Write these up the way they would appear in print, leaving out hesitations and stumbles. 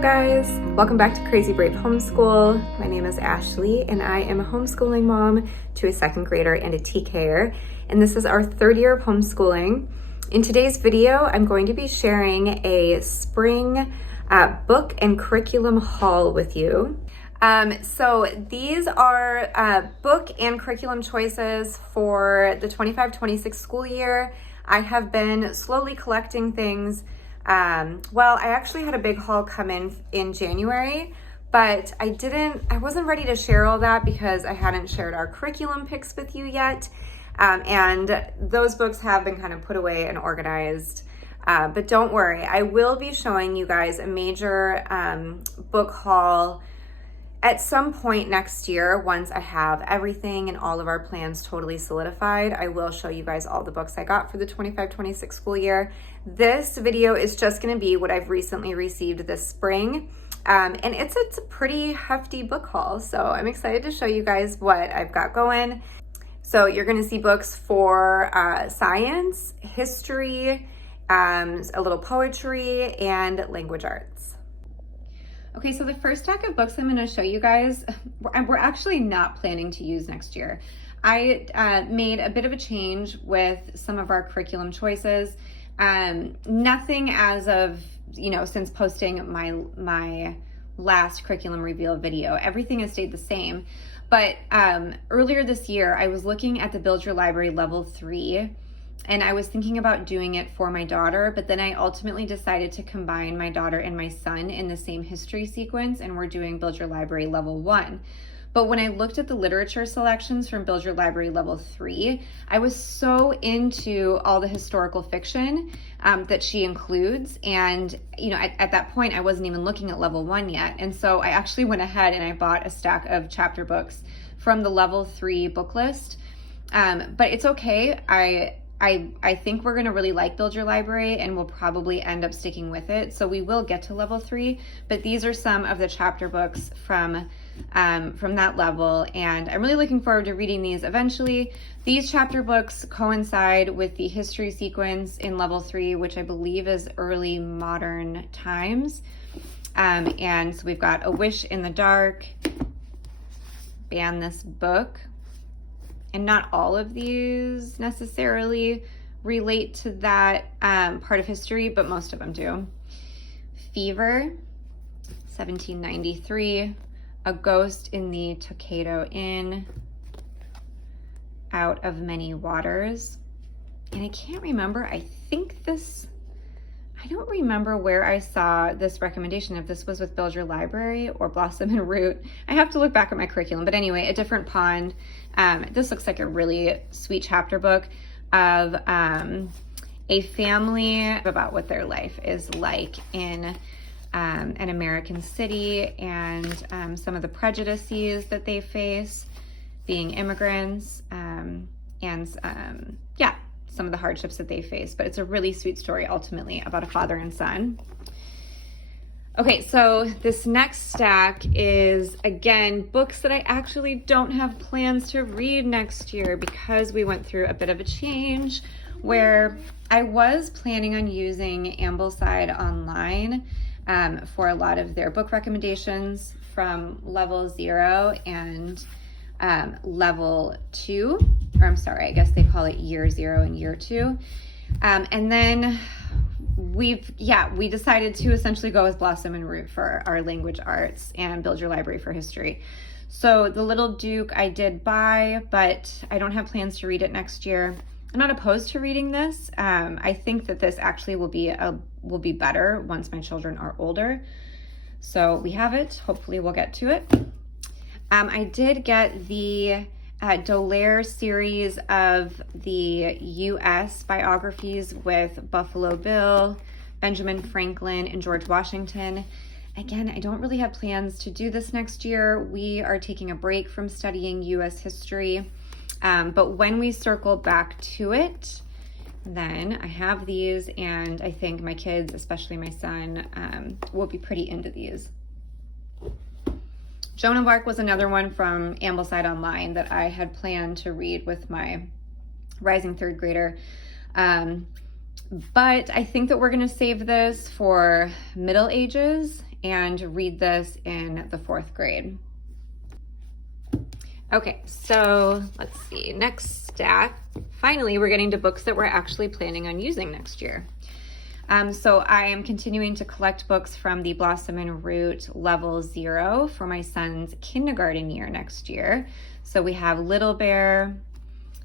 guys, welcome back to Crazy Brave Homeschool. My name is Ashley and I am a homeschooling mom to a second grader and a TKer, and this is our third year of homeschooling. In today's video, I'm going to be sharing a spring book and curriculum haul with you. So these are book and curriculum choices for the 25-26 school year. I have been slowly collecting things. Well, I actually had a big haul come in January, but I wasn't ready to share all that because I hadn't shared our curriculum picks with you yet. And those books have been kind of put away and organized. But don't worry, I will be showing you guys a major book haul at some point next year. Once I have everything and all of our plans totally solidified, I will show you guys all the books I got for the 25-26 school year. This video is just going to be what I've recently received this spring. And it's a pretty hefty book haul, so I'm excited to show you guys what I've got going. So you're going to see books for science, history, a little poetry, and language arts. Okay, so the first stack of books I'm going to show you guys, we're actually not planning to use next year. I made a bit of a change with some of our curriculum choices. Nothing as of, since posting my last curriculum reveal video. Everything has stayed the same. But earlier this year, I was looking at the Build Your Library Level 3, and I was thinking about doing it for my daughter, but then I ultimately decided to combine my daughter and my son in the same history sequence, and we're doing Build Your Library Level 1. But when I looked at the literature selections from Build Your Library Level 3, I was so into all the historical fiction that she includes. And, at that point, I wasn't even looking at Level 1 yet. And so I actually went ahead and I bought a stack of chapter books from the Level 3 book list. But it's okay. I think we're going to really like Build Your Library, and we'll probably end up sticking with it. So we will get to Level 3, but these are some of the chapter books from that level, and I'm really looking forward to reading these eventually. These chapter books coincide with the history sequence in Level 3, which I believe is early modern times. And so we've got A Wish in the Dark, Ban This Book. And not all of these necessarily relate to that part of history, but most of them do. Fever, 1793, A Ghost in the Tokado Inn, Out of Many Waters. And I can't remember, I don't remember where I saw this recommendation, if this was with Build Your Library or Blossom and Root. I have to look back at my curriculum, but anyway, A Different Pond. This looks like a really sweet chapter book of a family about what their life is like in an American city, and some of the prejudices that they face being immigrants, some of the hardships that they face. But it's a really sweet story ultimately about a father and son. Okay, so this next stack is, again, books that I actually don't have plans to read next year because we went through a bit of a change where I was planning on using Ambleside Online for a lot of their book recommendations from Level 0 and Level 2, or I'm sorry, I guess they call it Year 0 and Year 2. And then we decided to essentially go with Blossom and Root for our language arts and Build Your Library for history. So The Little Duke I did buy, but I don't have plans to read it next year. I'm not opposed to reading this. I think that this actually will be better once my children are older. So we have it. Hopefully we'll get to it. I did get the Dallaire series of the U.S. biographies with Buffalo Bill, Benjamin Franklin, and George Washington. Again, I don't really have plans to do this next year. We are taking a break from studying U.S. history. But when we circle back to it, then I have these, and I think my kids, especially my son, will be pretty into these. Joan of Arc was another one from Ambleside Online that I had planned to read with my rising third grader. But I think that we're going to save this for middle ages and read this in the 4th grade. Okay, so let's see, next stack. Finally, we're getting to books that we're actually planning on using next year. So I am continuing to collect books from the Blossom and Root Level 0 for my son's kindergarten year next year. So we have Little Bear,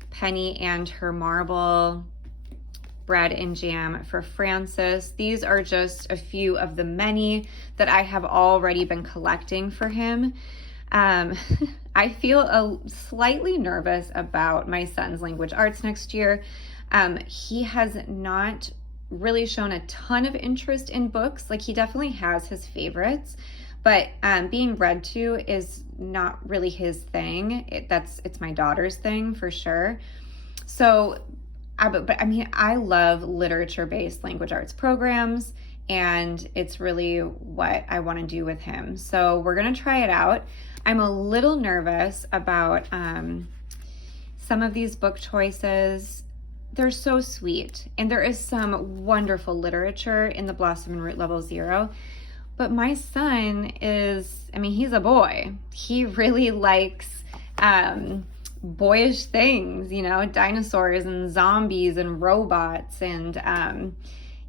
Penny and Her Marble, Bread and Jam for Francis. These are just a few of the many that I have already been collecting for him. I feel slightly nervous about my son's language arts next year. He has not really shown a ton of interest in books. Like, he definitely has his favorites, but being read to is not really his thing. It's my daughter's thing for sure. So, but I mean, I love literature-based language arts programs, and it's really what I want to do with him. So we're going to try it out. I'm a little nervous about some of these book choices. They're so sweet, and there is some wonderful literature in the Blossom and Root Level 0. But my son is, I mean, he's a boy. He really likes boyish things, you know, dinosaurs and zombies and robots and,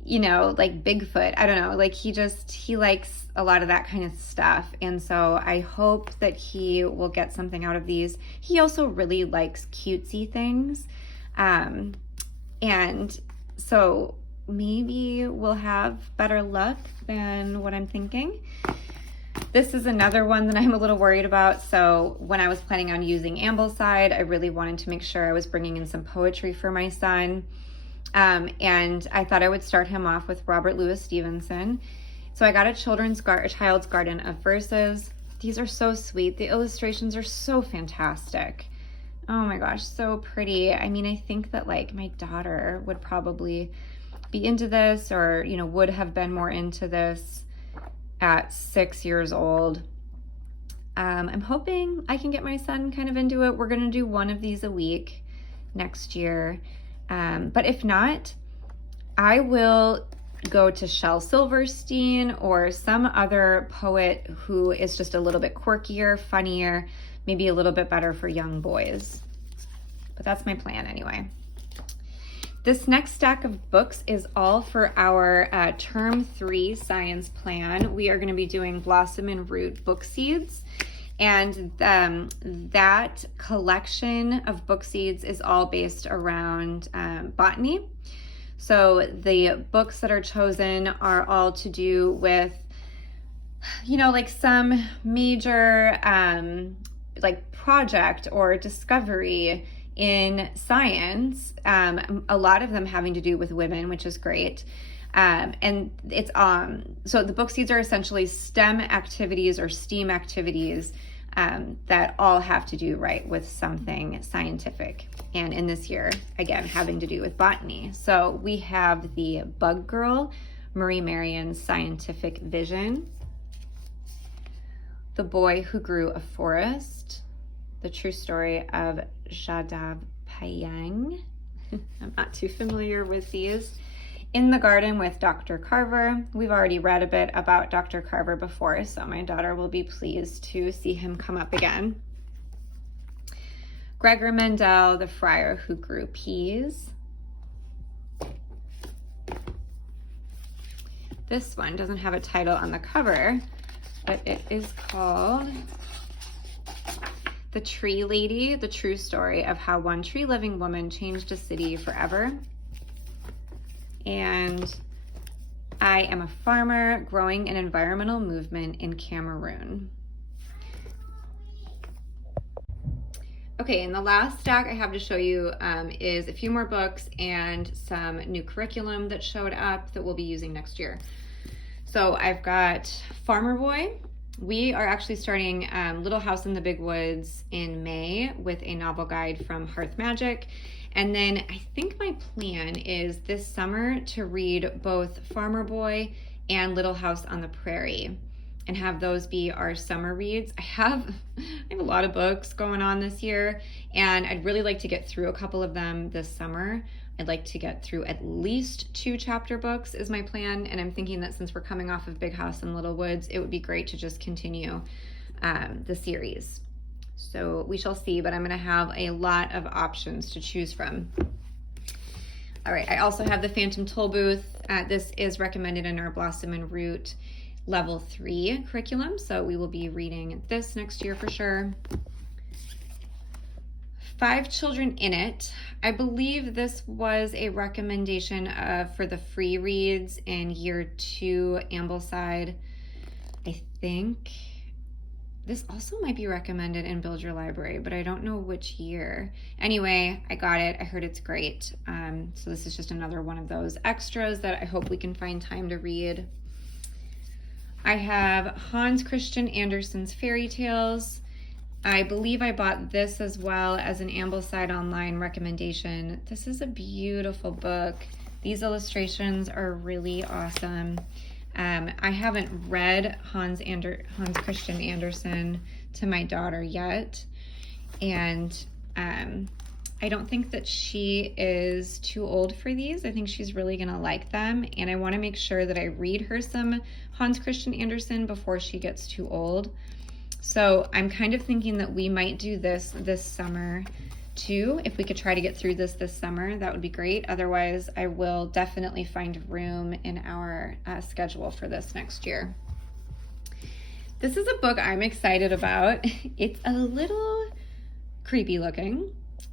you know, like Bigfoot. I don't know, like he likes a lot of that kind of stuff. And so I hope that he will get something out of these. He also really likes cutesy things. And so maybe we'll have better luck than what I'm thinking. This is another one that I'm a little worried about. So when I was planning on using Ambleside, I really wanted to make sure I was bringing in some poetry for my son. And I thought I would start him off with Robert Louis Stevenson. So I got a Child's Garden of Verses. These are so sweet. The illustrations are so fantastic. Oh my gosh, so pretty. I mean, I think that like my daughter would probably be into this, or, you know, would have been more into this at 6 years old. I'm hoping I can get my son kind of into it. We're gonna do one of these a week next year. But if not, I will go to Shel Silverstein or some other poet who is just a little bit quirkier, funnier, maybe a little bit better for young boys. But that's my plan anyway. This next stack of books is all for our Term 3 science plan. We are going to be doing Blossom and Root book seeds. And that collection of book seeds is all based around botany. So the books that are chosen are all to do with, you know, like some major like project or discovery in science, a lot of them having to do with women, which is great. And it's so the book seeds are essentially STEM activities or STEAM activities that all have to do with something scientific. And in this year, again, having to do with botany. So we have the Bug Girl, Marie Marion's Scientific Vision, The Boy Who Grew a Forest, The True Story of Jadav Payang. I'm not too familiar with these. In the Garden with Dr. Carver. We've already read a bit about Dr. Carver before, so my daughter will be pleased to see him come up again. Gregor Mendel, The Friar Who Grew Peas. This one doesn't have a title on the cover, but it is called The Tree Lady, The True Story of How One Tree-Living Woman Changed a City Forever. And I am a farmer growing an environmental movement in Cameroon. Okay, and the last stack I have to show you is a few more books and some new curriculum that showed up that we'll be using next year. So I've got Farmer Boy. We are actually starting Little House in the Big Woods in May with a novel guide from Hearth Magic. And then I think my plan is this summer to read both Farmer Boy and Little House on the Prairie. and have those be our summer reads. I have a lot of books going on this year, and I'd really like to get through a couple of them this summer. I'd like to get through at least 2 chapter books is my plan, and I'm thinking that since we're coming off of Big House and Little Woods, it would be great to just continue the series. So we shall see, but I'm gonna have a lot of options to choose from. All right, I also have the Phantom Tollbooth. This is recommended in our Blossom and Root Level 3 curriculum, so we will be reading this next year for sure. 5 Children in It. I believe this was a recommendation for the free reads in year 2 Ambleside. I think this also might be recommended in Build Your Library, but I don't know which year. Anyway, I got it. I heard it's great. So this is just another one of those extras that I hope we can find time to read. I have Hans Christian Andersen's Fairy Tales. I believe I bought this as well as an Ambleside Online recommendation. This is a beautiful book. These illustrations are really awesome. I haven't read Hans Christian Andersen to my daughter yet, and I don't think that she is too old for these. I think she's really gonna like them, and I wanna make sure that I read her some Hans Christian Andersen before she gets too old. So I'm kind of thinking that we might do this summer too. If we could try to get through this summer, that would be great. Otherwise, I will definitely find room in our schedule for this next year. This is a book I'm excited about. It's a little creepy looking.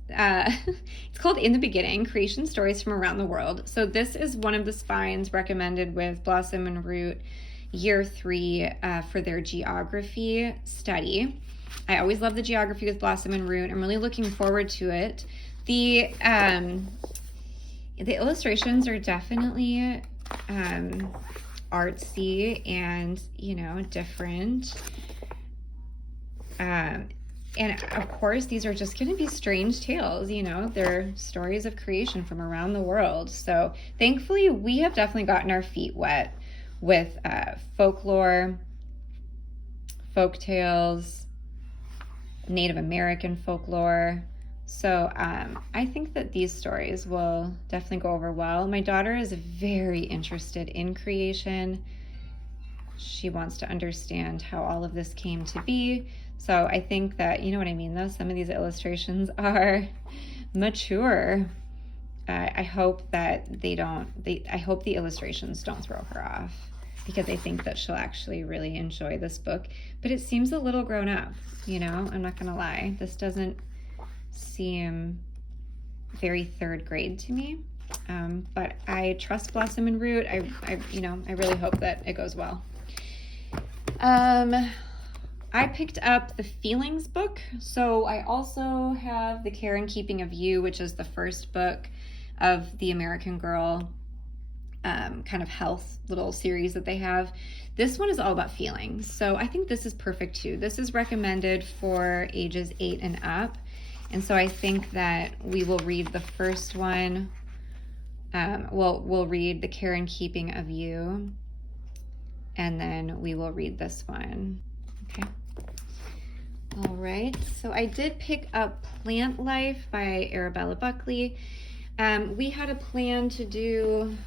It's called In the Beginning, Creation Stories from Around the World. So this is one of the spines recommended with Blossom and Root year 3 for their geography study. I always love the geography with Blossom and Root. I'm really looking forward to it. The illustrations are definitely artsy and, you know, different. And of course, these are just going to be strange tales, you know, they're stories of creation from around the world. So thankfully, we have definitely gotten our feet wet with folklore, folk tales, Native American folklore. So I think that these stories will definitely go over well. My daughter is very interested in creation. She wants to understand how all of this came to be. So I think that, you know what I mean, though? Some of these illustrations are mature. I hope that I hope the illustrations don't throw her off, because I think that she'll actually really enjoy this book. But it seems a little grown up, you know, I'm not gonna lie. This doesn't seem very 3rd grade to me. But I trust Blossom and Root. I really hope that it goes well. I picked up the Feelings book. So I also have The Care and Keeping of You, which is the first book of the American Girl kind of health little series that they have. This one is all about feelings. So I think this is perfect too. This is recommended for ages 8 and up. And so I think that we will read the first one. We'll read The Care and Keeping of You, and then we will read this one. Okay. All right, so I did pick up Plant Life by Arabella Buckley. We had a plan to do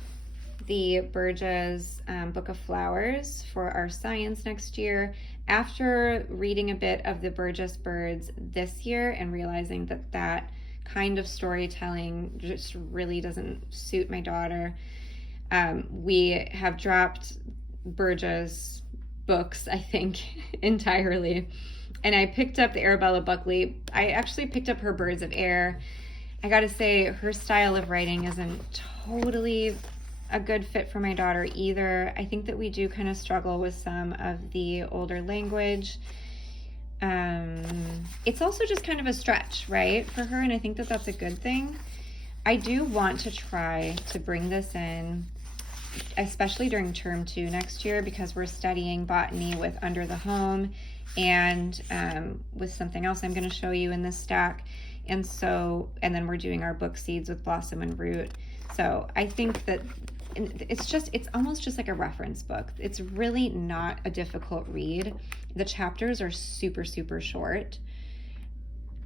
the Burgess Book of Flowers for our science next year. After reading a bit of the Burgess birds this year and realizing that that kind of storytelling just really doesn't suit my daughter, we have dropped Burgess books, I think, entirely. And I picked up the Arabella Buckley. I actually picked up her Birds of Air. I gotta say, her style of writing isn't totally a good fit for my daughter either. I think that we do kind of struggle with some of the older language. It's also just kind of a stretch, right, for her, and I think that that's a good thing. I do want to try to bring this in, especially during term 2 next year, because we're studying botany with Under the Home and with something else I'm going to show you in this stack. And then we're doing our book seeds with Blossom and Root. So I think that it's almost just like a reference book. It's really not a difficult read. The chapters are super, super short.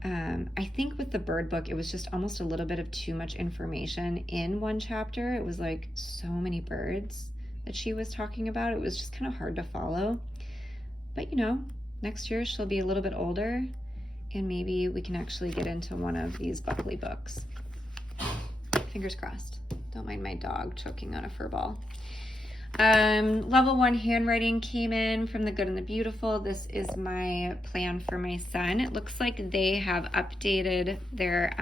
I think with the bird book, it was just almost a little bit of too much information in one chapter. It was like so many birds that she was talking about. It was just kind of hard to follow. But you know, next year she'll be a little bit older and maybe we can actually get into one of these Buckley books. Fingers crossed. Don't mind my dog choking on a fur ball. Level 1 handwriting came in from The Good and the Beautiful. This is my plan for my son. It looks like they have updated their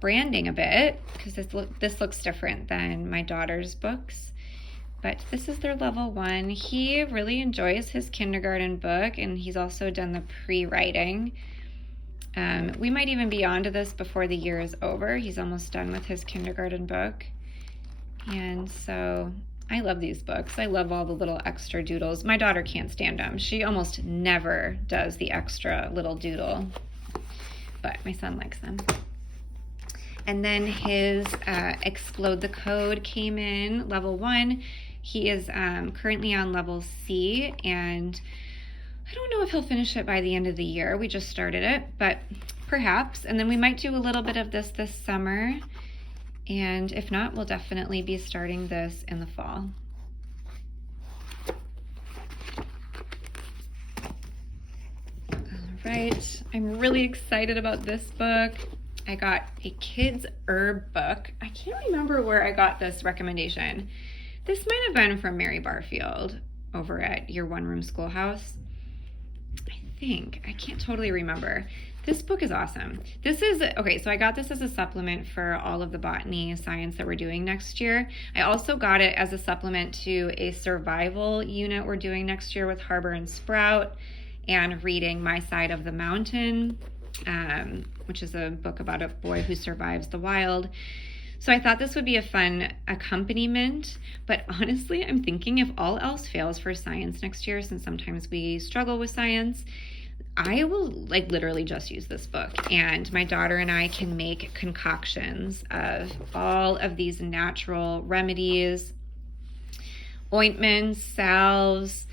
branding a bit because this looks different than my daughter's books. But this is their level 1. He really enjoys his kindergarten book, and he's also done the pre-writing. We might even be onto this before the year is over. He's almost done with his kindergarten book. And so I love these books. I love all the little extra doodles. My daughter can't stand them. She almost never does the extra little doodle, but my son likes them. And then his Explode the Code came in, level 1. He is currently on level C, and I don't know if he'll finish it by the end of the year. We just started it, but perhaps. And then we might do a little bit of this summer. And if not, we'll definitely be starting this in the fall. All right, I'm really excited about this book. I got a kids herb book. I can't remember where I got this recommendation. This might have been from Mary Barfield over at your one-room schoolhouse. I can't totally remember. This book is awesome. This is, okay, so I got this as a supplement for all of the botany science that we're doing next year. I also got it as a supplement to a survival unit we're doing next year with Harbor and Sprout, and reading My Side of the Mountain, which is a book about a boy who survives the wild. So I thought this would be a fun accompaniment, but honestly, I'm thinking if all else fails for science next year, since sometimes we struggle with science, I will like literally just use this book, and my daughter and I can make concoctions of all of these natural remedies, ointments, salves,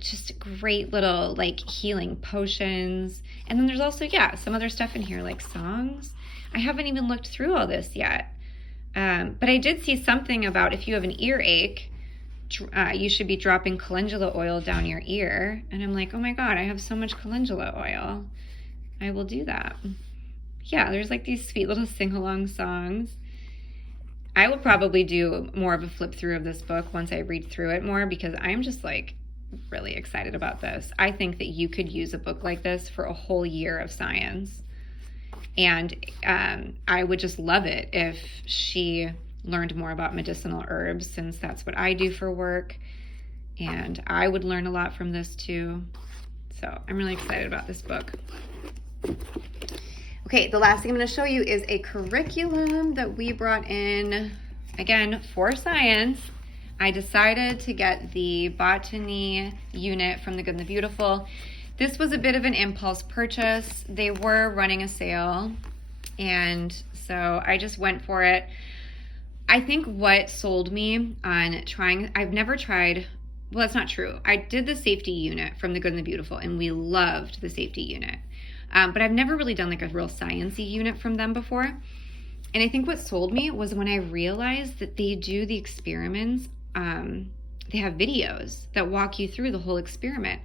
just great little like healing potions. And then there's also, some other stuff in here like songs. I haven't even looked through all this yet. But I did see something about if you have an earache, you should be dropping calendula oil down your ear. And I'm like, oh my God, I have so much calendula oil. I will do that. Yeah, there's like these sweet little sing-along songs. I will probably do more of a flip through of this book once I read through it more, because I'm just like really excited about this. I think that you could use a book like this for a whole year of science. And I would just love it if she learned more about medicinal herbs, since that's what I do for work. And I would learn a lot from this too. So I'm really excited about this book. Okay, the last thing I'm going to show you is a curriculum that we brought in, again, for science. I decided to get the botany unit from The Good and the Beautiful. This was a bit of an impulse purchase. They were running a sale, and so I just went for it. I think what sold me on trying, I've never tried, well, that's not true. I did the safety unit from The Good and the Beautiful, and we loved the safety unit. But I've never really done like a real science-y unit from them before. And I think what sold me was when I realized that they do the experiments, they have videos that walk you through the whole experiment.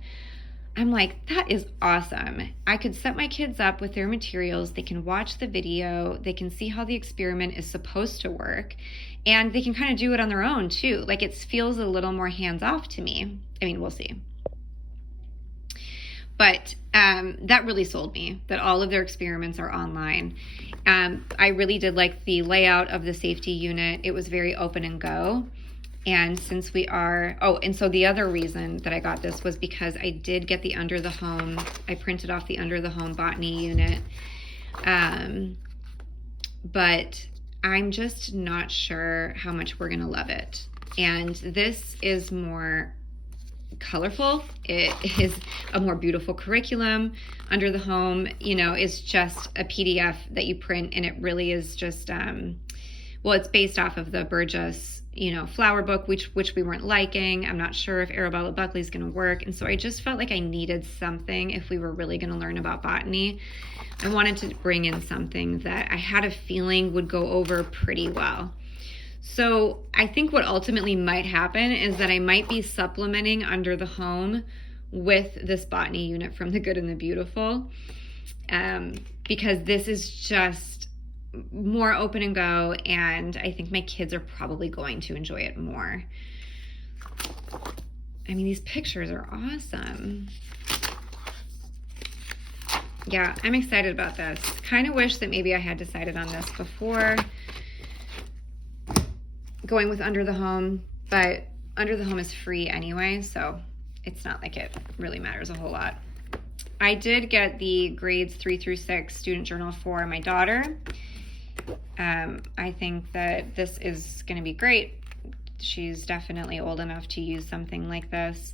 I'm like, that is awesome. I could set my kids up with their materials. They can watch the video. They can see how the experiment is supposed to work. And they can kind of do it on their own too. Like, it feels a little more hands-off to me. I mean, we'll see. But that really sold me, that all of their experiments are online. I really did like the layout of the safety unit. It was very open and go. And since we are, and so the other reason that I got this was because I did get the Under the Home, I printed off the Under the Home botany unit. But I'm just not sure how much we're gonna love it. And this is more colorful. It is a more beautiful curriculum. Under the Home, is just a PDF that you print, and it really is just, well, it's based off of the Burgess, flower book, which we weren't liking. I'm not sure if Arabella Buckley's going to work. And so I just felt like I needed something if we were really going to learn about botany. I wanted to bring in something that I had a feeling would go over pretty well. So I think what ultimately might happen is that I might be supplementing Under the Home with this botany unit from The Good and the Beautiful, because this is just more open and go, and I think my kids are probably going to enjoy it more. I mean, these pictures are awesome. Yeah, I'm excited about this. Kind of wish that maybe I had decided on this before going with Under the Home, but Under the Home is free anyway, so it's not like it really matters a whole lot. I did get the grades 3 through 6 student journal for my daughter. I think that this is going to be great. She's definitely old enough to use something like this.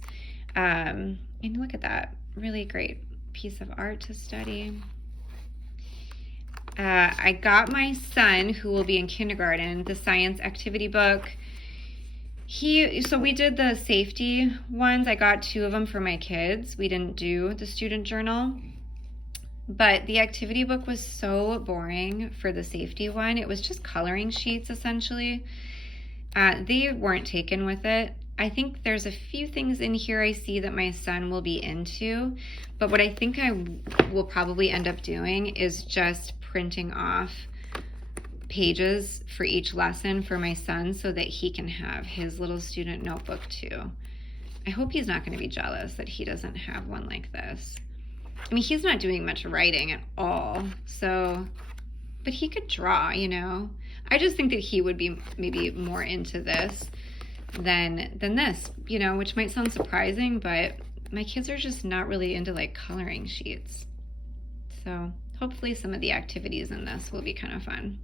And look at that, really great piece of art to study. I got my son, who will be in kindergarten, the science activity book. So we did the safety ones. I got 2 of them for my kids. We didn't do the student journal. But the activity book was so boring for the safety one. It was just coloring sheets, essentially. They weren't taken with it. I think there's a few things in here I see that my son will be into. But what I think I will probably end up doing is just printing off pages for each lesson for my son so that he can have his little student notebook too. I hope he's not going to be jealous that he doesn't have one like this. I mean, he's not doing much writing at all, so, but he could draw, I just think that he would be maybe more into this than this, which might sound surprising, but my kids are just not really into like coloring sheets. So hopefully some of the activities in this will be kind of fun.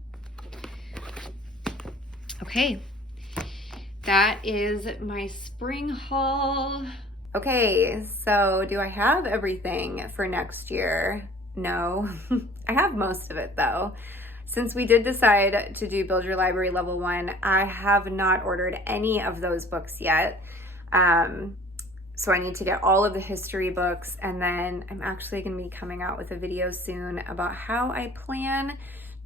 Okay, that is my spring haul. Okay, so do I have everything for next year? No, I have most of it though. Since we did decide to do Build Your Library Level 1, I have not ordered any of those books yet. So I need to get all of the history books, and then I'm actually going to be coming out with a video soon about how I plan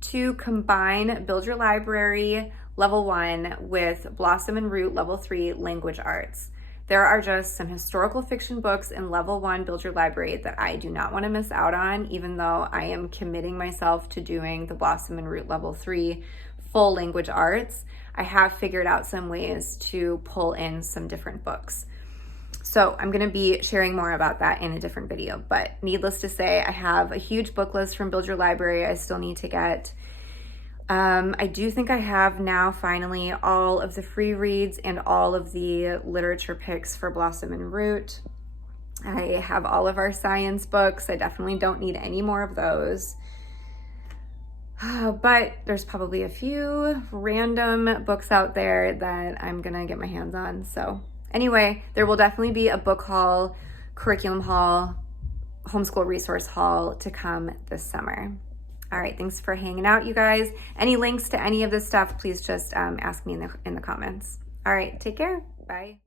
to combine Build Your Library Level 1 with Blossom and Root Level 3 Language Arts. There are just some historical fiction books in Level 1 Build Your Library that I do not want to miss out on, even though I am committing myself to doing the Blossom and Root Level 3 full language arts. I have figured out some ways to pull in some different books. So I'm going to be sharing more about that in a different video, but needless to say, I have a huge book list from Build Your Library I still need to get. I do think I have now finally all of the free reads and all of the literature picks for Blossom and Root. I have all of our science books. I definitely don't need any more of those. But there's probably a few random books out there that I'm gonna get my hands on. So anyway, there will definitely be a book haul, curriculum haul, homeschool resource haul to come this summer. All right, thanks for hanging out, you guys. Any links to any of this stuff, please just ask me in the comments. All right, take care. Bye.